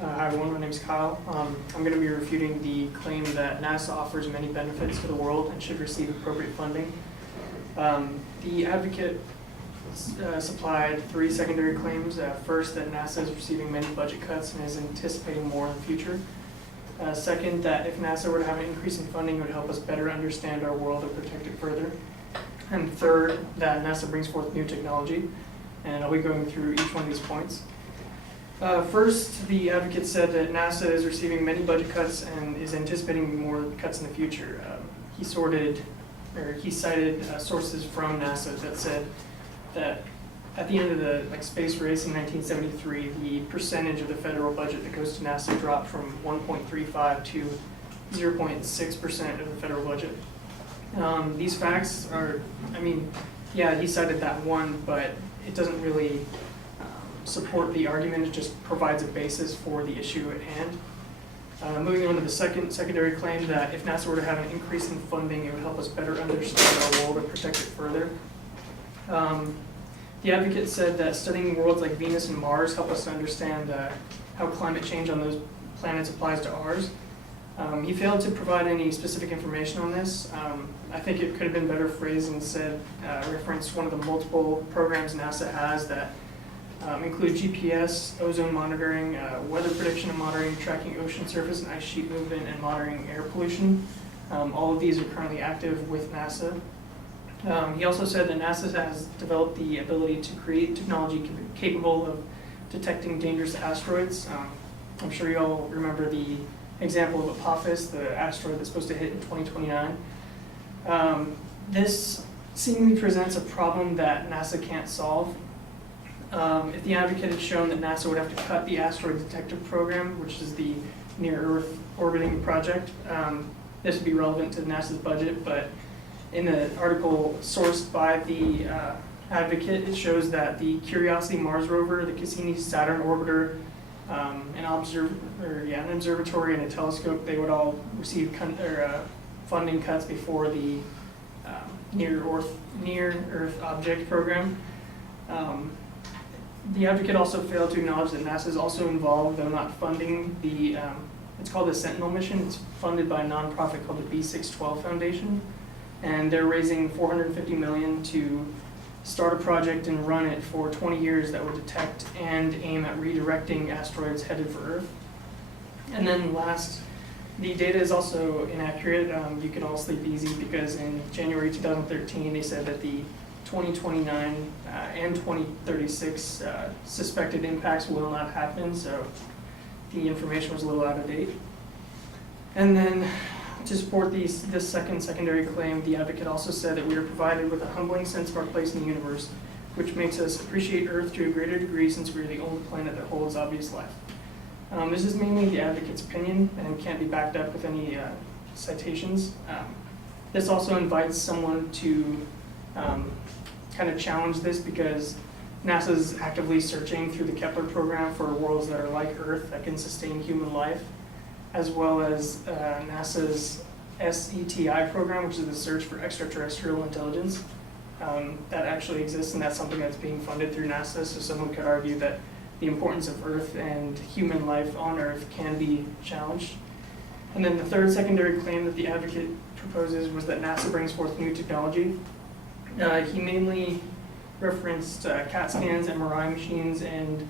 Hi everyone, my name is Kyle. I'm going to be refuting the claim that NASA offers many benefits to the world and should receive appropriate funding. The advocate supplied three secondary claims. First, that NASA is receiving many budget cuts and is anticipating more in the future. Second, that if NASA were to have an increase in funding, it would help us better understand our world and protect it further. And third, that NASA brings forth new technology. And I'll be going through each one of these points. First, the advocate said that NASA is receiving many budget cuts and is anticipating more cuts in the future. He cited sources from NASA that said that at the end of the space race in 1973, the percentage of the federal budget that goes to NASA dropped from 1.35 to 0.6% of the federal budget. These facts are, he cited that one, but it doesn't really support the argument. It just provides a basis for the issue at hand. Moving on to the secondary claim that if NASA were to have an increase in funding, it would help us better understand our world and protect it further. The advocate said that studying worlds like Venus and Mars help us to understand how climate change on those planets applies to ours. He failed to provide any specific information on this. I think it could have been better phrased and said, referenced one of the multiple programs NASA has that include GPS, ozone monitoring, weather prediction and monitoring, tracking ocean surface and ice sheet movement, and monitoring air pollution. All of these are currently active with NASA. He also said that NASA has developed the ability to create technology capable of detecting dangerous asteroids. I'm sure you all remember the example of Apophis, the asteroid that's supposed to hit in 2029. This seemingly presents a problem that NASA can't solve. If the advocate had shown that NASA would have to cut the asteroid detective program, which is the near-Earth orbiting project, this would be relevant to NASA's budget, but in the article sourced by the advocate, it shows that the Curiosity Mars rover, the Cassini Saturn orbiter, an observatory and a telescope, they would all receive funding cuts before the near-Earth object program. The advocate also failed to acknowledge that NASA is also involved, though not funding the, it's called the Sentinel mission. It's funded by a nonprofit called the B612 Foundation. And they're raising $450 million to start a project and run it for 20 years that would detect and aim at redirecting asteroids headed for Earth. And then last, the data is also inaccurate. You can all sleep easy because in January 2013, they said that the 2029 and 2036 suspected impacts will not happen, so the information was a little out of date. And then to support this secondary claim, the advocate also said that we are provided with a humbling sense of our place in the universe, which makes us appreciate Earth to a greater degree since we are the only planet that holds obvious life. This is mainly the advocate's opinion and can't be backed up with any citations. This also invites someone to kind of challenge this because NASA is actively searching through the Kepler program for worlds that are like Earth that can sustain human life, as well as NASA's SETI program, which is the search for extraterrestrial intelligence. That actually exists, and that's something that's being funded through NASA, so someone could argue that the importance of Earth and human life on Earth can be challenged. And then the third secondary claim that the advocate proposes was that NASA brings forth new technology. He mainly referenced CAT scans, MRI machines, and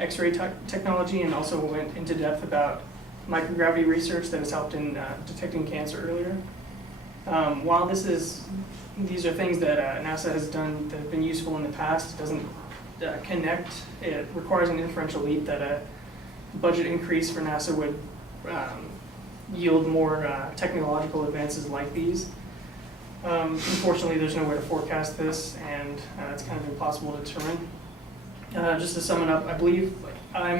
X-ray technology, and also went into depth about microgravity research that has helped in detecting cancer earlier. While these are things that NASA has done that have been useful in the past, it doesn't connect. It requires an inferential leap that a budget increase for NASA would yield more technological advances like these. Unfortunately, there's no way to forecast this, and it's kind of impossible to determine. Just to sum it up, I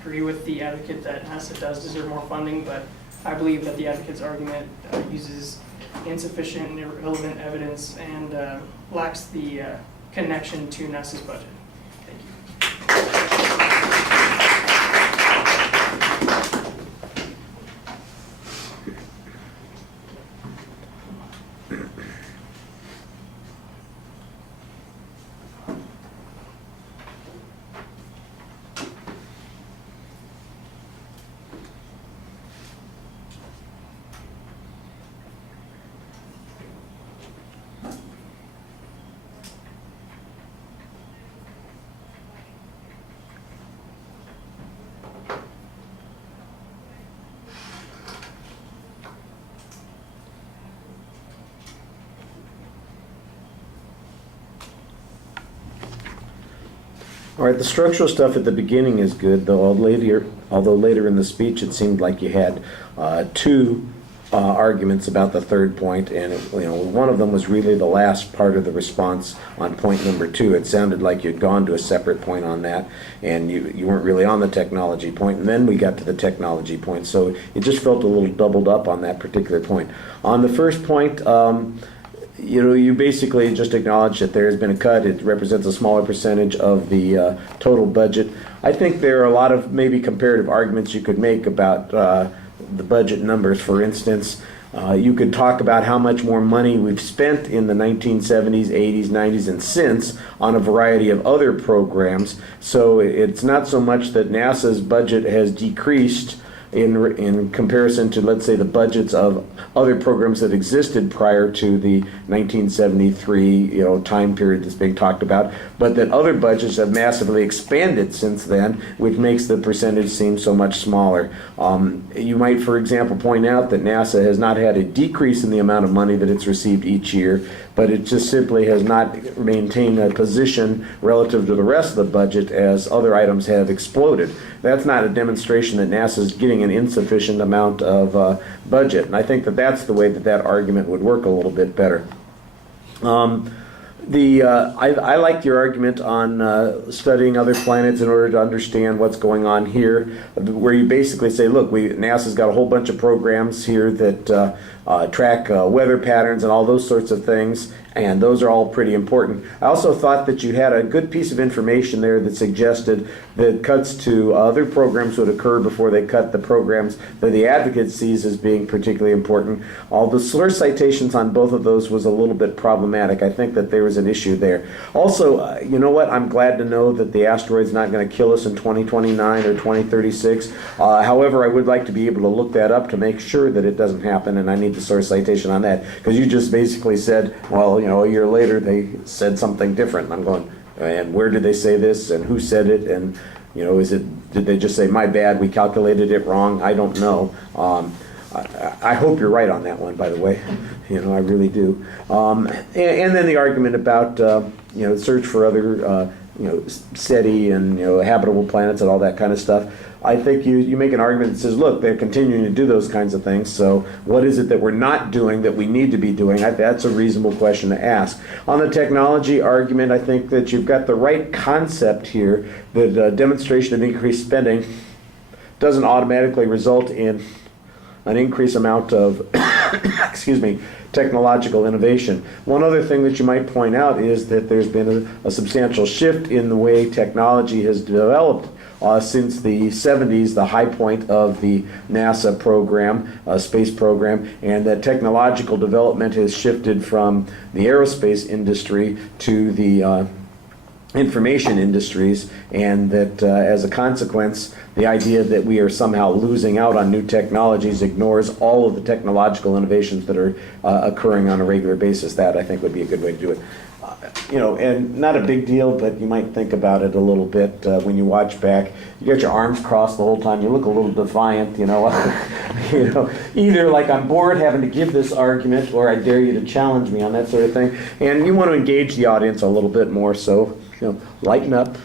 agree with the advocate that NASA does deserve more funding, but I believe that the advocate's argument uses insufficient and irrelevant evidence and lacks the connection to NASA's budget. Thank you. All right, the structural stuff at the beginning is good, though although later in the speech it seemed like you had two arguments about the third point, and one of them was really the last part of the response on point number 2. It sounded like you'd gone to a separate point on that, and you weren't really on the technology point, and then we got to the technology point, so it just felt a little doubled up on that particular point. On the first point, you basically just acknowledge that there has been a cut. It represents a smaller percentage of the total budget. I think there are a lot of maybe comparative arguments you could make about the budget numbers. For instance, you could talk about how much more money we've spent in the 1970s, 80s, 90s, and since on a variety of other programs. So it's not so much that NASA's budget has decreased in comparison to, let's say, the budgets of other programs that existed prior to the 1973 time period that's being talked about, but that other budgets have massively expanded since then, which makes the percentage seem so much smaller. You might, for example, point out that NASA has not had a decrease in the amount of money that it's received each year, but it just simply has not maintained a position relative to the rest of the budget as other items have exploded. That's not a demonstration that NASA is getting an insufficient amount of budget, and I think that that's the way that that argument would work a little bit better. I like your argument on studying other planets in order to understand what's going on here, where you basically say, look, NASA's got a whole bunch of programs here that track weather patterns and all those sorts of things, and those are all pretty important. I also thought that you had a good piece of information there that suggested that cuts to other programs would occur before they cut the programs that the advocate sees as being particularly important. All the source citations on both of those was a little bit problematic. I think that there was an issue there. Also, you know what? I'm glad to know that the asteroid's not going to kill us in 2029 or 2036. However, I would like to be able to look that up to make sure that it doesn't happen, and I need the source citation on that, because you just basically said, well, a year later they said something different. I'm going, and where did they say this, and who said it, and did they just say, my bad, we calculated it wrong? I don't know. I hope you're right on that one, by the way. I really do. And then the argument about search for other steady and habitable planets and all that kind of stuff. I think you make an argument that says, look, they're continuing to do those kinds of things, so what is it that we're not doing that we need to be doing? That's a reasonable question to ask. On the technology argument, I think that you've got the right concept here, that demonstration of increased spending doesn't automatically result in an increased amount of technological innovation. One other thing that you might point out is that there's been a substantial shift in the way technology has developed since the 70s, the high point of the NASA program, space program, and that technological development has shifted from the aerospace industry to the information industries, and that as a consequence, the idea that we are somehow losing out on new technologies ignores all of the technological innovations that are occurring on a regular basis. That, I think, would be a good way to do it. And not a big deal, but you might think about it a little bit when you watch back. You got your arms crossed the whole time. You look a little defiant, either like I'm bored having to give this argument, or I dare you to challenge me on that sort of thing. And you want to engage the audience a little bit more, so lighten up.